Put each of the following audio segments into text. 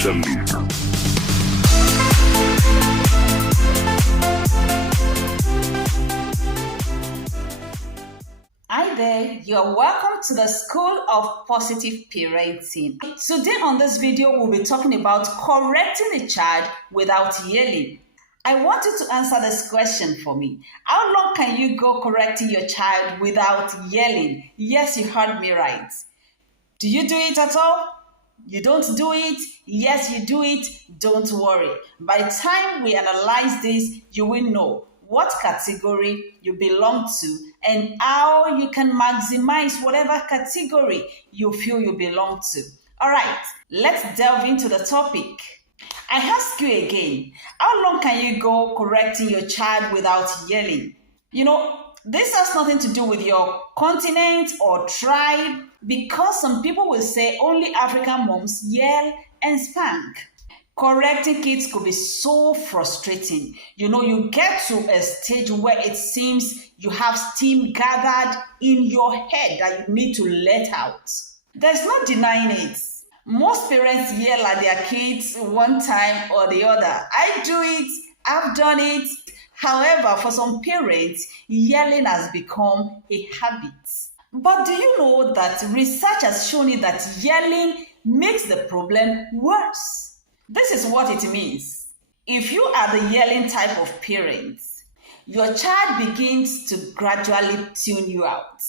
Sola-Adeniyi. Hi there, you're welcome to the School of Positive Parenting. Today on this video, we'll be talking about correcting a child without yelling. I want you to answer this question for me. How long can you go correcting your child without yelling? Yes, you heard me right. Do you do it at all? You don't do it? Yes, you do it. Don't worry. By the time we analyze this, you will know what category you belong to and how you can maximize whatever category you feel you belong to. All right, let's delve into the topic. I ask you again, how long can you go correcting your child without yelling? This has nothing to do with your continent or tribe, because some people will say only African moms yell and spank. Correcting kids could be so frustrating. You get to a stage where it seems you have steam gathered in your head that you need to let out. There's no denying it. Most parents yell at their kids one time or the other. I do it, I've done it. However, for some parents, yelling has become a habit. But do you know that research has shown you that yelling makes the problem worse? This is what it means. If you are the yelling type of parent, your child begins to gradually tune you out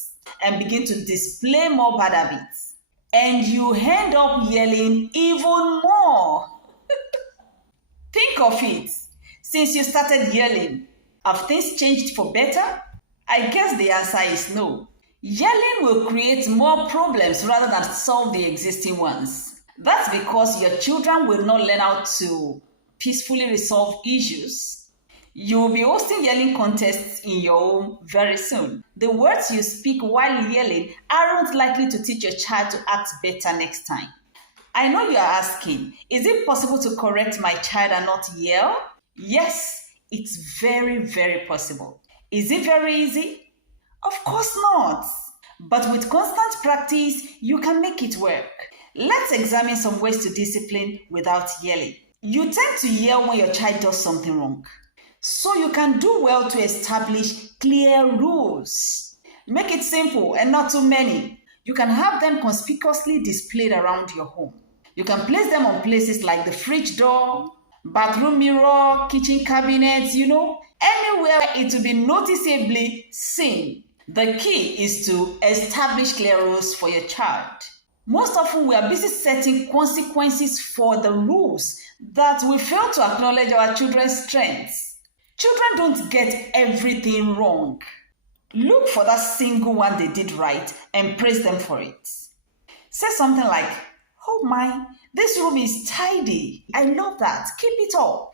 and begin to display more bad habits. And you end up yelling even more. Think of it. Since you started yelling, have things changed for better? I guess the answer is no. Yelling will create more problems rather than solve the existing ones. That's because your children will not learn how to peacefully resolve issues. You will be hosting yelling contests in your home very soon. The words you speak while yelling aren't likely to teach your child to act better next time. I know you are asking, is it possible to correct my child and not yell? Yes, it's very, very possible. Is it very easy? Of course not. But with constant practice, you can make it work. Let's examine some ways to discipline without yelling. You tend to yell when your child does something wrong. So you can do well to establish clear rules. Make it simple and not too many. You can have them conspicuously displayed around your home. You can place them on places like the fridge door, bathroom mirror, kitchen cabinets, anywhere it will be noticeably seen. The key is to establish clear rules for your child. Most often, we are busy setting consequences for the rules that we fail to acknowledge our children's strengths. Children don't get everything wrong. Look for that single one they did right and praise them for it. Say something like, "Oh my, this room is tidy. I love that. Keep it up."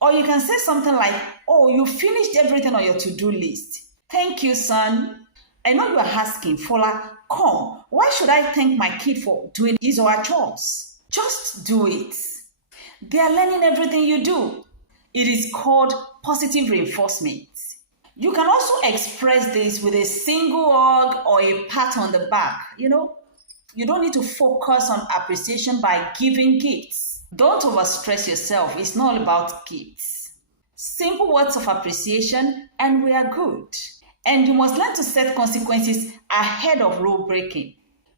Or you can say something like, "Oh, you finished everything on your to-do list. Thank you, son." I know you are asking, "Fola, come, why should I thank my kid for doing his or her chores?" Just do it. They are learning everything you do. It is called positive reinforcement. You can also express this with a single hug or a pat on the back. You don't need to focus on appreciation by giving gifts. Don't overstress yourself. It's not all about gifts. Simple words of appreciation and we are good. And you must learn to set consequences ahead of rule breaking.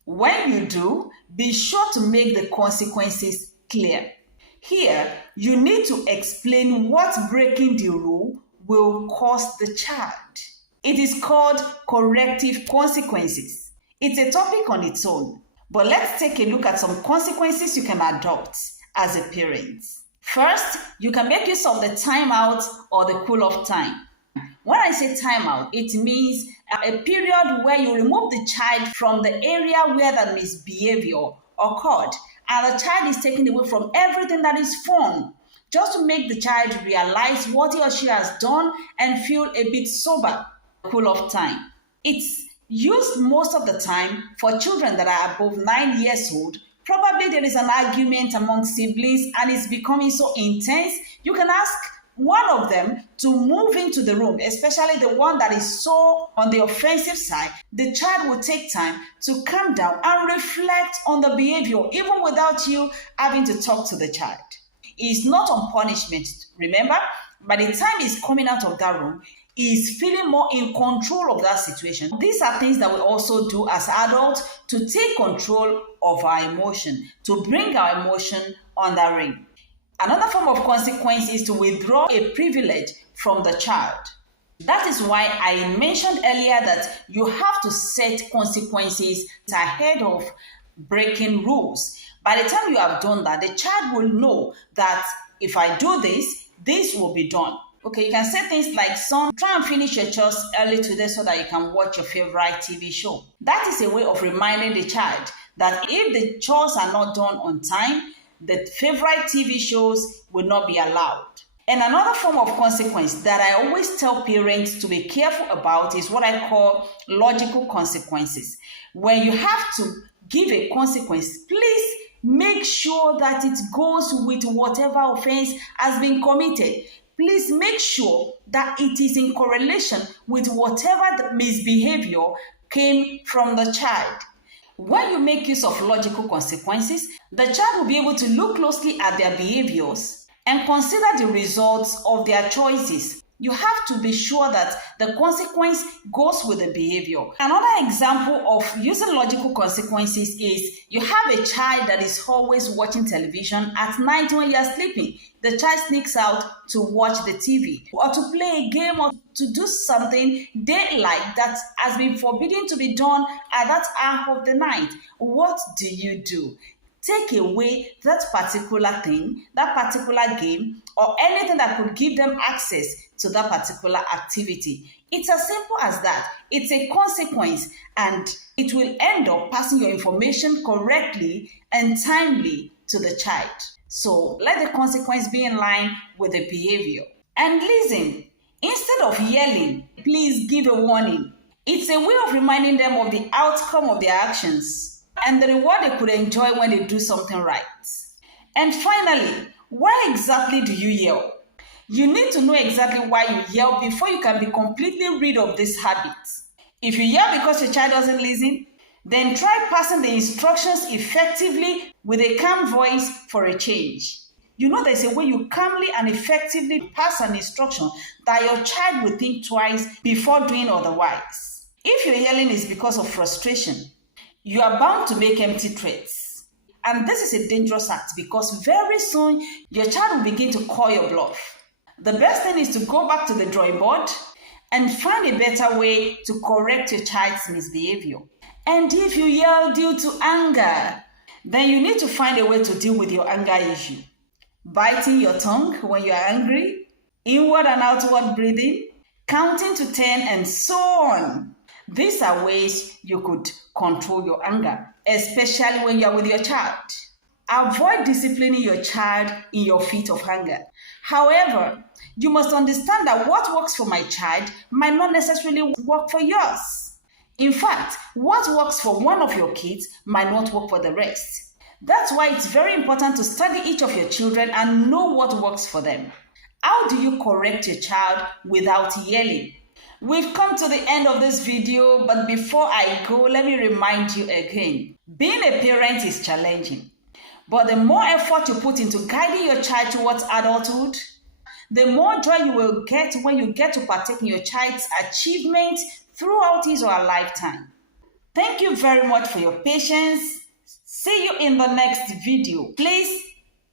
When you do, be sure to make the consequences clear. Here, you need to explain what breaking the rule will cost the child. It is called corrective consequences. It's a topic on its own, but let's take a look at some consequences you can adopt as a parent. First, you can make use of the timeout or the cool-off time. When I say timeout, it means a period where you remove the child from the area where that misbehavior occurred, and the child is taken away from everything that is fun, just to make the child realize what he or she has done and feel a bit sober. Cool-off time. It's used most of the time for children that are above 9 years old. Probably there is an argument among siblings and it's becoming so intense. You can ask one of them to move into the room, especially the one that is so on the offensive side, the child will take time to calm down and reflect on the behavior, even without you having to talk to the child. It's not on punishment, remember? By the time he's coming out of that room, he's feeling more in control of that situation. These are things that we also do as adults to take control of our emotion, to bring our emotion under rein. Another form of consequence is to withdraw a privilege from the child. That is why I mentioned earlier that you have to set consequences ahead of breaking rules. By the time you have done that, the child will know that if I do this, this will be done. Okay, you can say things like, son, try and finish your chores early today so that you can watch your favorite TV show. That is a way of reminding the child that if the chores are not done on time, the favorite TV shows will not be allowed. And another form of consequence that I always tell parents to be careful about is what I call logical consequences. When you have to give a consequence, please make sure that it goes with whatever offense has been committed. Please make sure that it is in correlation with whatever the misbehavior came from the child. When you make use of logical consequences, the child will be able to look closely at their behaviors and consider the results of their choices. You have to be sure that the consequence goes with the behavior. Another example of using logical consequences is you have a child that is always watching television at night when you are sleeping. The child sneaks out to watch the TV or to play a game or to do something daylight that has been forbidden to be done at that hour of the night. What do? Take away that particular thing, that particular game, or anything that could give them access to that particular activity. It's as simple as that. It's a consequence, and it will end up passing your information correctly and timely to the child. So let the consequence be in line with the behavior. And listen, instead of yelling, please give a warning. It's a way of reminding them of the outcome of their actions and the reward they could enjoy when they do something right. And finally, why exactly do you yell? You need to know exactly why you yell before you can be completely rid of this habit. If you yell because your child doesn't listen, then try passing the instructions effectively with a calm voice for a change. You know there's a way you calmly and effectively pass an instruction that your child will think twice before doing otherwise. If your yelling is because of frustration, you are bound to make empty threats. And this is a dangerous act because very soon your child will begin to call your bluff. The best thing is to go back to the drawing board and find a better way to correct your child's misbehavior. And if you yell due to anger, then you need to find a way to deal with your anger issue. Biting your tongue when you are angry, inward and outward breathing, counting to 10, and so on. These are ways you could control your anger, especially when you are with your child. Avoid disciplining your child in your fit of anger. However, you must understand that what works for my child might not necessarily work for yours. In fact, what works for one of your kids might not work for the rest. That's why it's very important to study each of your children and know what works for them. How do you correct your child without yelling? We've come to the end of this video, but before I go, let me remind you again. Being a parent is challenging, but the more effort you put into guiding your child towards adulthood, the more joy you will get when you get to partake in your child's achievements throughout his or her lifetime. Thank you very much for your patience. See you in the next video. Please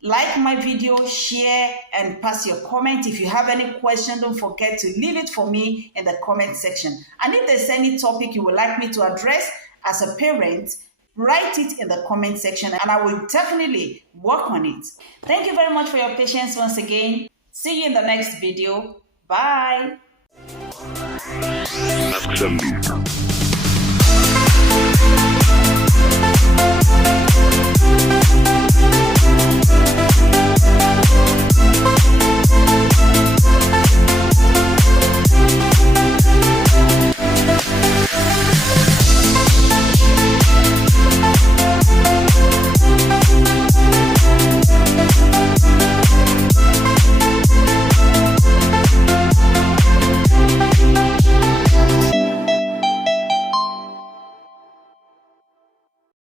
like my video, share, and pass your comment. If you have any question, don't forget to leave it for me in the comment section. And if there's any topic you would like me to address as a parent, write it in the comment section and I will definitely work on it. Thank you very much for your patience once again. See you in the next video. Bye.